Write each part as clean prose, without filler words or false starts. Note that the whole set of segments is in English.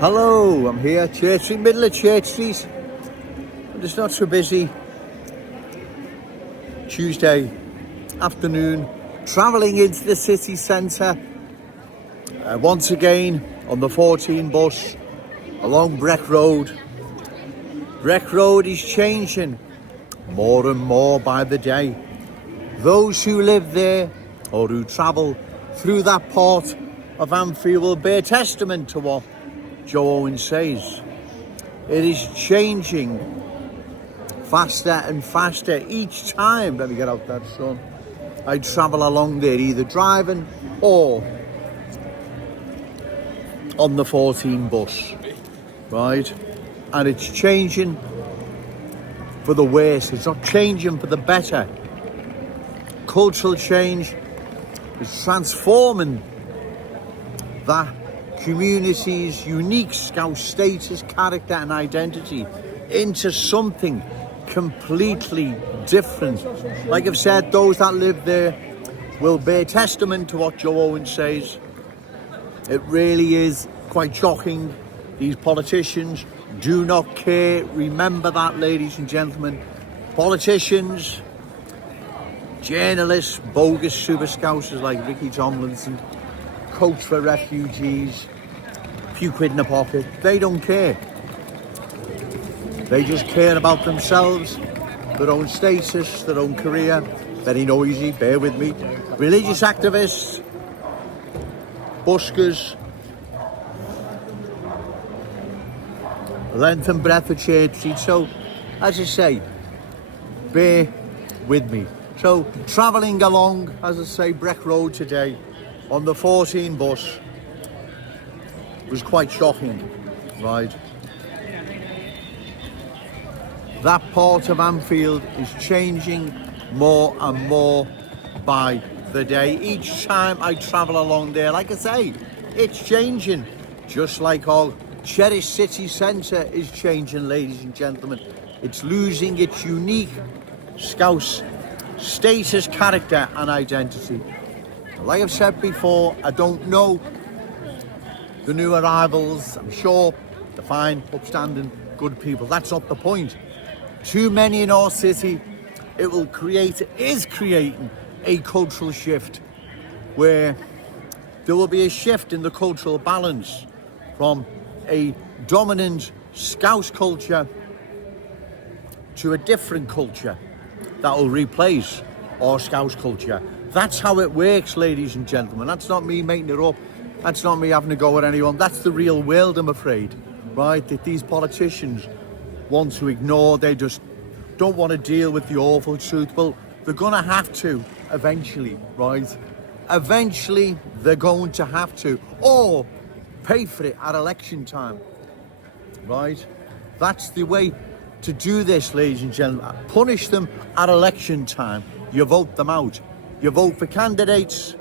Hello, I'm here, Church Street, middle of Church Street. I'm just not so busy. Tuesday afternoon, travelling into the city centre. Once again on the 14 bus along Breck Road. Breck Road is changing more and more by the day. Those who live there or who travel through that part of Anfield will bear testament to what Joe Owen says. It is changing faster and faster each time. Let me get out that sun. I travel along there either driving or on the 14 bus, right? And it's changing for the worse. It's not changing for the better. Cultural change is transforming that community's unique Scouse status, character and identity into something completely different. Like I've said, those that live there will bear testament to what Joe Owen says. It really is quite shocking. These politicians do not care. Remember that, ladies and gentlemen. Politicians, journalists, bogus super Scousers like Ricky Tomlinson, coach for refugees, few quid in the pocket. They don't care. They just care about themselves, their own status, their own career. Very noisy, bear with me. Religious activists, buskers, length and breadth of Church Street. So, as I say, bear with me. So, travelling along, as I say, Breck Road today on the 14 bus was quite shocking, right? That part of Anfield is changing more and more by the day. Each time I travel along there, like I say, it's changing. Just like our cherished city centre is changing, ladies and gentlemen. It's losing its unique Scouse status, character and identity. Like I've said before, I don't know the new arrivals. I'm sure they're fine, upstanding, good people. That's not the point. Too many in our city. It is creating a cultural shift where there will be a shift in the cultural balance from a dominant Scouse culture to a different culture that will replace our Scouse culture. That's how it works, ladies and gentlemen. That's not me making it up. That's not me having a go at anyone. That's the real world, I'm afraid, right? That these politicians want to ignore. They just don't want to deal with the awful truth. Well, they're going to have to eventually, right? Eventually, they're going to have to, or pay for it at election time, right? That's the way to do this, ladies and gentlemen. Punish them at election time. You vote them out. You vote for candidates,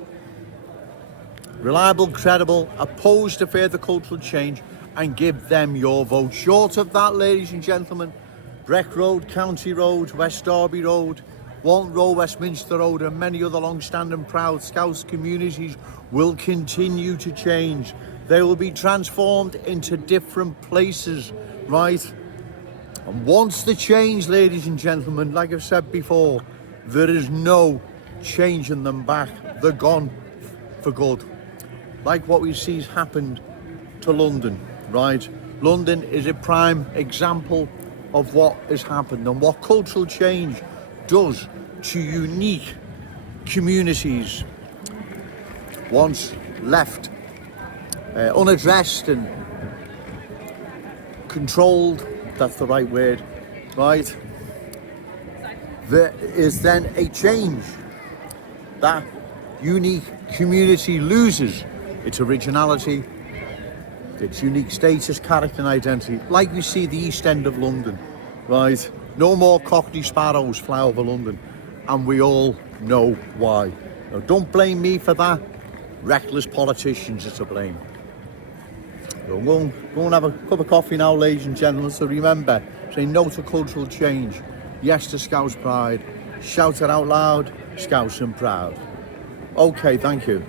reliable, credible, opposed to further cultural change, and give them your vote. Short of that, ladies and gentlemen, Breck Road, County Road, West Derby Road, Walton Road, Westminster Road, and many other long-standing proud Scouse communities will continue to change. They will be transformed into different places, right? And once the change, ladies and gentlemen, like I've said before, there is no changing them back. They're gone for good. Like what we see has happened to London, right? London is a prime example of what has happened and what cultural change does to unique communities once left unaddressed and controlled. That's the right word, right? There is then a change. That unique community loses its originality, its unique status, character and identity, like we see the East End of London, right? No more Cockney sparrows fly over London, and we all know why. Now, don't blame me for that. Reckless politicians are to blame. So go and have a cup of coffee now, ladies and gentlemen. So remember, say no to cultural change, yes to Scouse pride, shout it out loud, Scouse and proud. Okay, thank you.